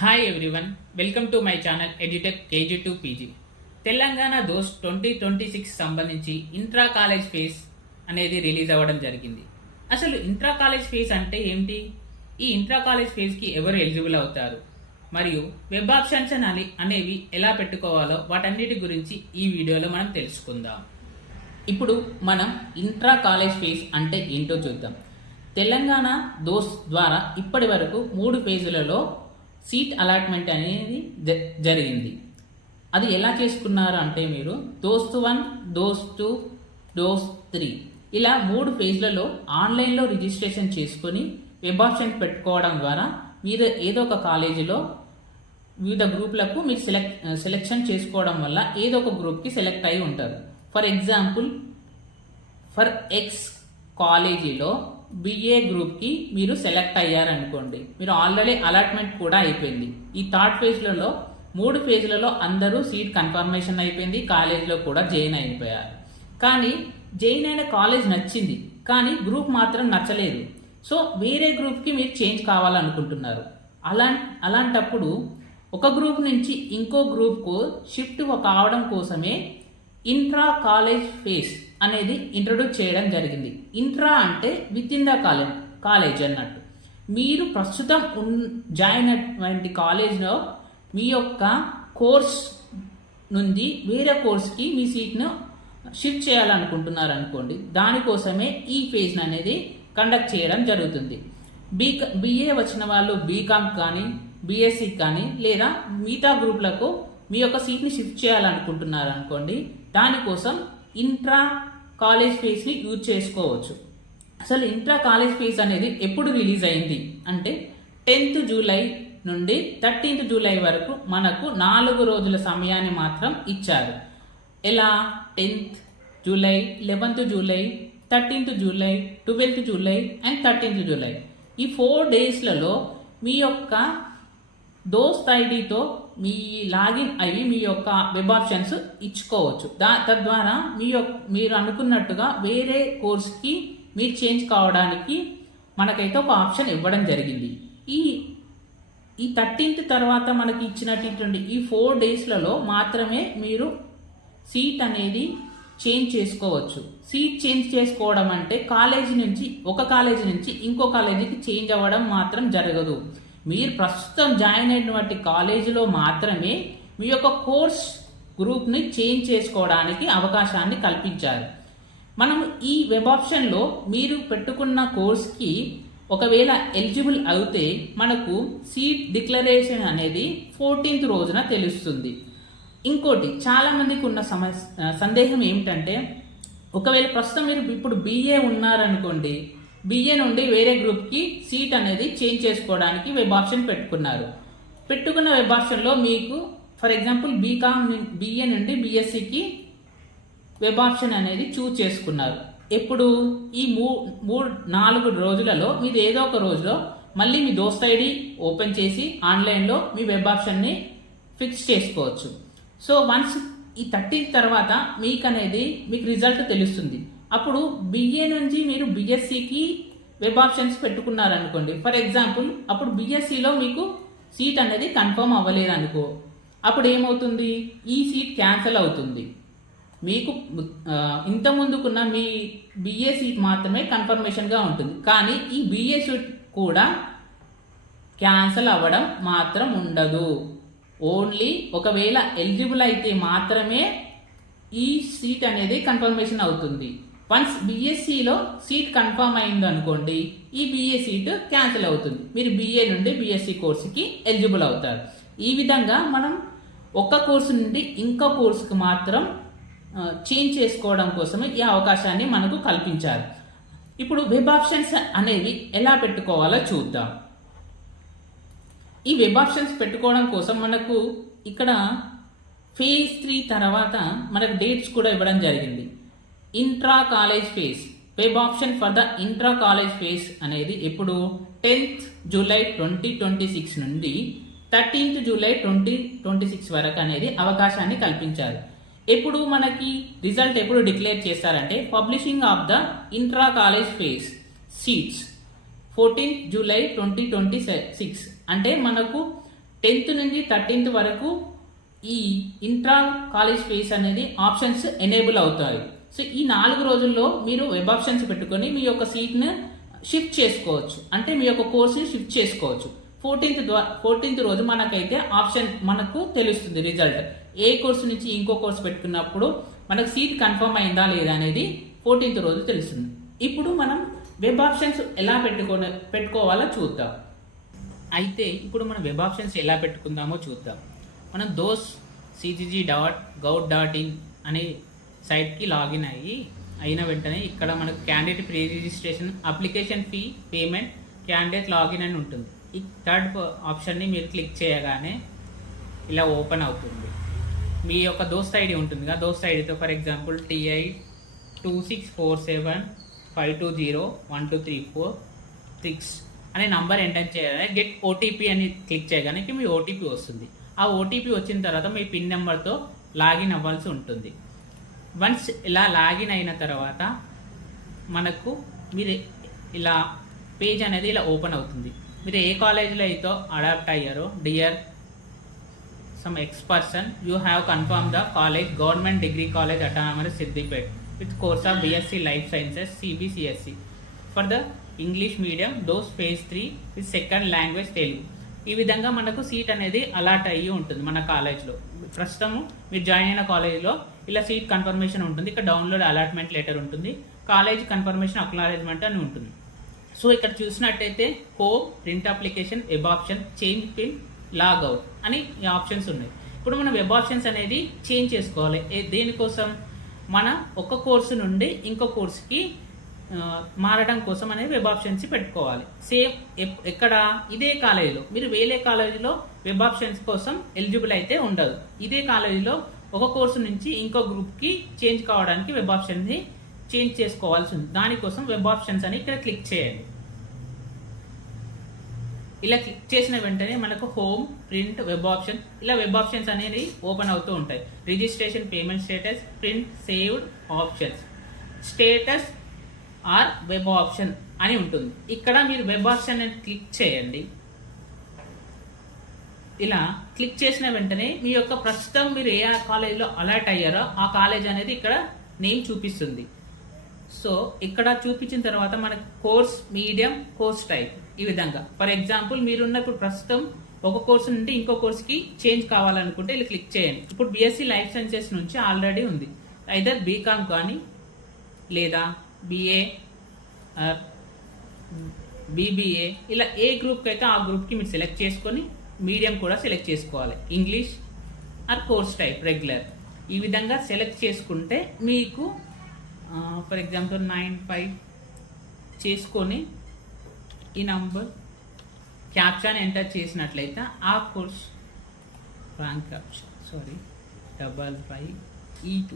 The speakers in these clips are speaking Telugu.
Hi everyone, welcome to my channel edutech KG2 PG. Telangana those 2026 సంబంధించి ఇంట్రా కాలేజ్ ఫేస్ అనేది రిలీజ్ అవ్వడం జరిగింది. అసలు ఇంట్రా కాలేజ్ ఫేస్ అంటే ఏంటి? ఈ ఇంట్రా కాలేజ్ ఫేస్కి ఎవరు ఎలిజిబుల్ అవుతారు, మరియు వెబ్ ఆప్షన్స్ అనేవి ఎలా పెట్టుకోవాలో వాటన్నిటి గురించి ఈ వీడియోలో మనం తెలుసుకుందాం. ఇప్పుడు మనం ఇంట్రా కాలేజ్ ఫేస్ అంటే ఏంటో చూద్దాం. తెలంగాణ దోస్ ద్వారా ఇప్పటి వరకు 3 ఫేజులలో సీట్ అలాట్మెంట్ అనేది జరిగింది. అది ఎలా చేసుకున్నారు అంటే మీరు దోస్త్ 1, దోస్త్ 2, దోస్త్ 3 ఇలా 3 ఫేజ్లలో ఆన్లైన్లో రిజిస్ట్రేషన్ చేసుకొని వెబ్ ఆప్షన్ పెట్టుకోవడం ద్వారా మీరు ఏదో ఒక కాలేజీలో వివిధ గ్రూపులకు మీరు సెలెక్షన్ చేసుకోవడం వల్ల ఏదో ఒక గ్రూప్కి సెలెక్ట్ అయి ఉంటారు. ఫర్ ఎగ్జాంపుల్, ఫర్ ఎక్స్ కాలేజీలో BA గ్రూప్కి మీరు సెలెక్ట్ అయ్యారనుకోండి, మీరు ఆల్రెడీ అలాట్మెంట్ కూడా అయిపోయింది. ఈ థర్డ్ ఫేజ్లలో 3 ఫేజ్లలో అందరూ సీట్ కన్ఫర్మేషన్ అయిపోయింది, కాలేజీలో కూడా జాయిన్ అయిపోయారు. కానీ జాయిన్ అయిన కాలేజ్ నచ్చింది, కానీ గ్రూప్ మాత్రం నచ్చలేదు. సో వేరే గ్రూప్కి మీరు చేంజ్ కావాలనుకుంటున్నారు. అలాంటప్పుడు ఒక గ్రూప్ నుంచి ఇంకో గ్రూప్కు షిఫ్ట్ కావడం కోసమే ఇంట్రా కాలేజ్ ఫేస్ అనేది ఇంట్రొడ్యూస్ చేయడం జరిగింది. ఇంట్రా అంటే విత్ ఇన్ ద కాలేజ్ అన్నట్టు. మీరు ప్రస్తుతం జాయిన్ అయినటువంటి కాలేజ్లో మీ యొక్క కోర్స్ నుండి వేరే కోర్స్కి మీ సీట్ను షిఫ్ట్ చేయాలనుకుంటున్నారు అనుకోండి, దానికోసమే ఈ ఫేజ్ అనేది కండక్ట్ చేయడం జరుగుతుంది. BA వచ్చిన వాళ్ళు బీకామ్ కానీ BSc కానీ లేదా మిగతా గ్రూప్లకు మీ యొక్క సీట్ని షిఫ్ట్ చేయాలనుకుంటున్నారు అనుకోండి, దానికోసం ఇంట్రా కాలేజ్ ఫేస్ని యూజ్ చేసుకోవచ్చు. అసలు ఇంట్రా కాలేజ్ ఫేస్ అనేది ఎప్పుడు రిలీజ్ అయింది అంటే 10th జూలై నుండి 13th జూలై వరకు మనకు 4 రోజుల సమయాన్ని మాత్రం ఇచ్చారు. ఎలా? 10th July, 11th July, 13th July, 12th July and 13th July. ఈ 4 డేస్లలో మీ యొక్క దోస్త్ ఐడితో మీ లాగిన్ అయ్యి మీ యొక్క వెబ్ ఆప్షన్స్ ఇచ్చుకోవచ్చు. తద్వారా మీరు అనుకున్నట్టుగా వేరే కోర్స్కి మీరు చేంజ్ కావడానికి మనకైతే ఒక ఆప్షన్ ఇవ్వడం జరిగింది. ఈ 13th తర్వాత మనకి ఇచ్చినటువంటి ఈ 4 డేస్లలో మాత్రమే మీరు సీట్ అనేది చేంజ్ చేసుకోవచ్చు. సీట్ చేంజ్ చేసుకోవడం అంటే ఒక కాలేజీ నుంచి ఇంకో కాలేజీకి చేంజ్ అవ్వడం మాత్రం జరగదు. మీరు ప్రస్తుతం జాయిన్ అయినటువంటి కాలేజీలో మాత్రమే మీ యొక్క కోర్స్ గ్రూప్ని చేంజ్ చేసుకోవడానికి అవకాశాన్ని కల్పించారు. మనం ఈ వెబ్ ఆప్షన్లో మీరు పెట్టుకున్న కోర్స్కి ఒకవేళ ఎలిజిబుల్ అయితే మనకు సీట్ డిక్లరేషన్ అనేది 14th రోజున తెలుస్తుంది. ఇంకోటి చాలామందికి ఉన్న సందేహం ఏమిటంటే, ఒకవేళ ప్రస్తుతం మీరు ఇప్పుడు BA ఉన్నారనుకోండి, BA నుండి వేరే గ్రూప్కి సీట్ అనేది చేంజ్ చేసుకోవడానికి వెబ్ ఆప్షన్ పెట్టుకున్న వెబ్ ఆప్షన్లో మీకు ఫర్ ఎగ్జాంపుల్ BA నుండి BScకి వెబ్ ఆప్షన్ అనేది చూజ్ చేసుకున్నారు. ఎప్పుడు ఈ 4 రోజులలో మీరు ఏదో ఒక రోజులో మళ్ళీ మీ దోస్త్ ఐడి ఓపెన్ చేసి ఆన్లైన్లో మీ వెబ్ ఆప్షన్ని ఫిక్స్ చేసుకోవచ్చు. సో వన్స్ ఈ 13th తర్వాత మీకు రిజల్ట్ తెలుస్తుంది. అప్పుడు BA నుంచి మీరు BScకి వెబ్ ఆప్షన్స్ పెట్టుకున్నారనుకోండి, ఫర్ ఎగ్జాంపుల్ అప్పుడు BScలో మీకు సీట్ అనేది కన్ఫర్మ్ అవ్వలేదు అనుకో, అప్పుడు ఏమవుతుంది? ఈ సీట్ క్యాన్సిల్ అవుతుంది. మీకు ఇంత ముందుకున్న మీ BA సీట్ మాత్రమే కన్ఫర్మేషన్గా ఉంటుంది, కానీ ఈ BA సీట్ కూడా క్యాన్సిల్ అవ్వడం మాత్రం ఉండదు. ఓన్లీ ఒకవేళ ఎలిజిబుల్ అయితే మాత్రమే ఈ సీట్ అనేది కన్ఫర్మేషన్ అవుతుంది. వన్స్ BScలో సీట్ కన్ఫర్మ్ అయింది అనుకోండి, ఈ BA సీట్ క్యాన్సిల్ అవుతుంది. మీరు BA నుండి BSc కోర్సుకి ఎలిజిబుల్ అవుతారు. ఈ విధంగా మనం ఒక కోర్సు నుండి ఇంకో కోర్సుకి మాత్రం చేంజ్ చేసుకోవడం కోసమే ఈ అవకాశాన్ని మనకు కల్పించారు. ఇప్పుడు వెబ్ ఆప్షన్స్ అనేవి ఎలా పెట్టుకోవాలో చూద్దాం. ఈ వెబ్ ఆప్షన్స్ పెట్టుకోవడం కోసం మనకు ఇక్కడ ఫేజ్ 3 తర్వాత మనకు డేట్స్ కూడా ఇవ్వడం జరిగింది. Intra college face web option for the intra college face అనేది ఎప్పుడు 10th జూలై 2026 నుండి 13th జూలై 2026 వరకు అనేది అవకాశాన్ని కల్పించారు. ఎప్పుడు మనకి రిజల్ట్ ఎప్పుడు డిక్లేర్ చేస్తారంటే publishing of the intra college face seats 14th July 2026 అంటే మనకు 10th నుంచి 13th వరకు ఈ ఇంట్రా కాలేజ్ ఫేస్ అనేది ఆప్షన్స్ ఎనేబుల్ అవుతాయి. సో ఈ 4 రోజుల్లో మీరు వెబ్ ఆప్షన్స్ పెట్టుకొని మీ యొక్క సీట్ను షిఫ్ట్ చేసుకోవచ్చు, అంటే మీ యొక్క కోర్సుని షిఫ్ట్ చేసుకోవచ్చు. 14th రోజు మనకైతే ఆప్షన్ మనకు తెలుస్తుంది రిజల్ట్. ఏ కోర్సు నుంచి ఇంకో కోర్సు పెట్టుకున్నప్పుడు మనకు సీట్ కన్ఫర్మ్ అయిందా లేదా అనేది 14th రోజు తెలుస్తుంది. ఇప్పుడు మనం వెబ్ ఆప్షన్స్ ఎలా పెట్టుకోవాలో చూద్దాం. అయితే ఇప్పుడు మనం వెబ్ ఆప్షన్స్ ఎలా పెట్టుకుందామో చూద్దాం. మనం doscgg.gov.in అనే సైట్కి లాగిన్ అయిన వెంటనే ఇక్కడ మనకు candidate pre registration, application fee, payment, candidate login అని ఉంటుంది. ఈ థర్డ్ ఆప్షన్ని మీరు క్లిక్ చేయగానే ఇలా ఓపెన్ అవుతుంది. మీ యొక్క దోస్త్ ఐడి ఉంటుంది కదా, దోస్త్ ఐడితో ఫర్ ఎగ్జాంపుల్ TI264752012346 అనే నంబర్ ఎంటర్ చేయగానే గెట్ ఓటీపీ అని క్లిక్ చేయగానే మీ ఓటీపీ వస్తుంది. ఆ ఓటీపీ వచ్చిన తర్వాత మీ పిన్ నెంబర్తో లాగిన్ అవ్వాల్సి ఉంటుంది. వన్స్ ఇలా లాగిన్ అయిన తర్వాత మనకు మీరు ఇలా పేజ్ అనేది ఇలా ఓపెన్ అవుతుంది. మీరు ఏ కాలేజీలో అయితే అడాప్ట్ అయ్యారో, dear some X person you have confirm the college government degree college autonomous Siddipet with course of BSc life sciences CBCSE for the English medium dose phase 3 with second language Telugu. ఈ విధంగా మనకు సీట్ అనేది అలాట్ అయ్యి ఉంటుంది మన కాలేజ్లో. ప్రస్తుతం మీరు జాయిన్ అయిన కాలేజ్లో ఇలా సీట్ కన్ఫర్మేషన్ ఉంటుంది. ఇక్కడ డౌన్లోడ్ అలాట్మెంట్ లెటర్ ఉంటుంది, కాలేజ్ కన్ఫర్మేషన్ అక్నాలెడ్జ్మెంట్ అని ఉంటుంది. సో ఇక్కడ చూసినట్టయితే home, print application, web option, change pin, logout అని ఈ ఆప్షన్స్ ఉన్నాయి. ఇప్పుడు మనం వెబ్ ఆప్షన్స్ అనేది చేంజ్ చేసుకోవాలి. దేనికోసం? మన ఒక కోర్సు నుండి ఇంకో కోర్సుకి మారడం కోసం అనేది వెబ్ ఆప్షన్స్ పెట్టుకోవాలి. సేమ్ ఎక్కడ? ఇదే కాలేజీలో. మీరు వేరే కాలేజీలో వెబ్ ఆప్షన్స్ కోసం ఎలిజిబుల్ అయితే ఉండదు. ఇదే కాలేజీలో ఒక కోర్సు నుంచి ఇంకో గ్రూప్కి చేంజ్ కావడానికి వెబ్ ఆప్షన్ని చేంజ్ చేసుకోవాల్సి ఉంది. దానికోసం వెబ్ ఆప్షన్స్ అని ఇక్కడ క్లిక్ చేయండి. ఇలా క్లిక్ చేసిన వెంటనే మనకు హోమ్, ప్రింట్, వెబ్ ఆప్షన్ ఇలా వెబ్ ఆప్షన్స్ అనేది ఓపెన్ అవుతూ ఉంటాయి. Registration, payment status, print, saved, options, status are web option అని ఉంటుంది. ఇక్కడ మీరు వెబ్ ఆప్షన్ అని క్లిక్ చేయండి. ఇలా క్లిక్ చేసిన వెంటనే మీ యొక్క ప్రస్తుతం మీరు ఏ కాలేజీలో అలాట్ అయ్యారో ఆ కాలేజ్ అనేది ఇక్కడ నేమ్ చూపిస్తుంది. సో ఇక్కడ చూపించిన తర్వాత మనకు కోర్స్, మీడియం, కోర్స్ టైప్ ఈ విధంగా. ఫర్ ఎగ్జాంపుల్ మీరున్న ఇప్పుడు ప్రస్తుతం ఒక కోర్సు నుండి ఇంకో కోర్సుకి చేంజ్ కావాలనుకుంటే ఇలా క్లిక్ చేయండి. ఇప్పుడు బిఎస్సి లైఫ్ సైన్సెస్ నుంచి ఆల్రెడీ ఉంది. ఐదర్ బీకామ్ కానీ లేదా బిఏ ఆర్ బీబీఏ ఇలా ఏ గ్రూప్కి అయితే ఆ గ్రూప్కి మీరు సెలెక్ట్ చేసుకొని మీడియం కూడా సెలెక్ట్ చేసుకోవాలి. English are course type regular ఈ విధంగా సెలెక్ట్ చేసుకుంటే మీకు ఫర్ ఎగ్జాంపుల్ 95 చేసుకొని ఈ నంబర్ క్యాప్షన్ ఎంటర్ చేసినట్లయితే ఆ course rank caption 55E2.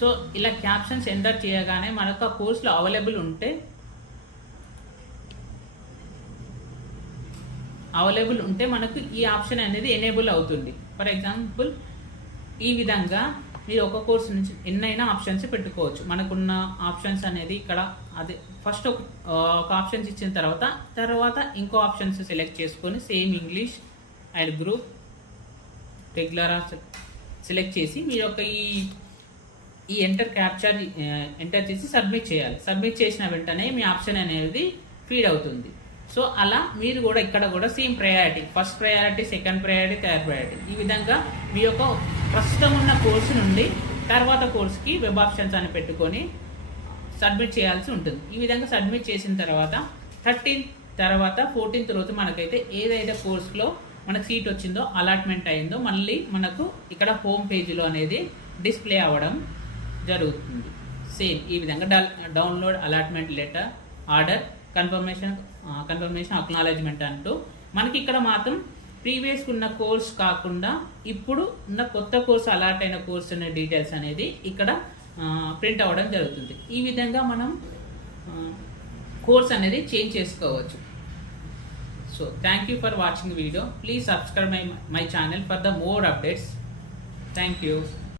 So ఇలా క్యాప్షన్స్ ఎంటర్ చేయగానే మనకు ఆ కోర్సులో అవైలబుల్ ఉంటే మనకు ఈ ఆప్షన్ అనేది ఎనేబుల్ అవుతుంది. ఫర్ ఎగ్జాంపుల్ ఈ విధంగా మీరు ఒక కోర్సు నుంచి ఎన్నైనా ఆప్షన్స్ పెట్టుకోవచ్చు. మనకున్న ఆప్షన్స్ అనేది ఇక్కడ అదే ఫస్ట్ ఒక ఆప్షన్స్ ఇచ్చిన తర్వాత ఇంకో ఆప్షన్స్ సెలెక్ట్ చేసుకొని same English and group regular select చేసి మీరు ఒక ఈ ఎంటర్ క్యాప్చర్ ఎంటర్ చేసి సబ్మిట్ చేయాలి. సబ్మిట్ చేసిన వెంటనే మీ ఆప్షన్ అనేది ఫీడ్ అవుతుంది. సో అలా మీరు కూడా ఇక్కడ కూడా same priority, first priority, second priority, third priority ఈ విధంగా మీ యొక్క ప్రస్తుతం ఉన్న కోర్సు నుండి తర్వాత కోర్సుకి వెబ్ ఆప్షన్స్ అని పెట్టుకొని సబ్మిట్ చేయాల్సి ఉంటుంది. ఈ విధంగా సబ్మిట్ చేసిన తర్వాత 14th రోజు మనకైతే ఏదైతే కోర్సులో మనకు సీట్ వచ్చిందో అలాట్మెంట్ అయిందో మళ్ళీ మనకు ఇక్కడ హోమ్ పేజీలో అనేది డిస్ప్లే అవ్వడం జరుగుతుంది. సేమ్ ఈ విధంగా download allotment letter, order, confirmation acknowledgement అంటూ మనకి ఇక్కడ మాత్రం ప్రీవియస్ ఉన్న కోర్స్ కాకుండా ఇప్పుడు ఉన్న కొత్త కోర్సు అలాట్ అయిన కోర్స్ అనే డీటెయిల్స్ అనేది ఇక్కడ ప్రింట్ అవ్వడం జరుగుతుంది. ఈ విధంగా మనం కోర్స్ అనేది చేంజ్ చేసుకోవచ్చు. So thank you for watching video. Please subscribe my channel for the more updates. Thank you.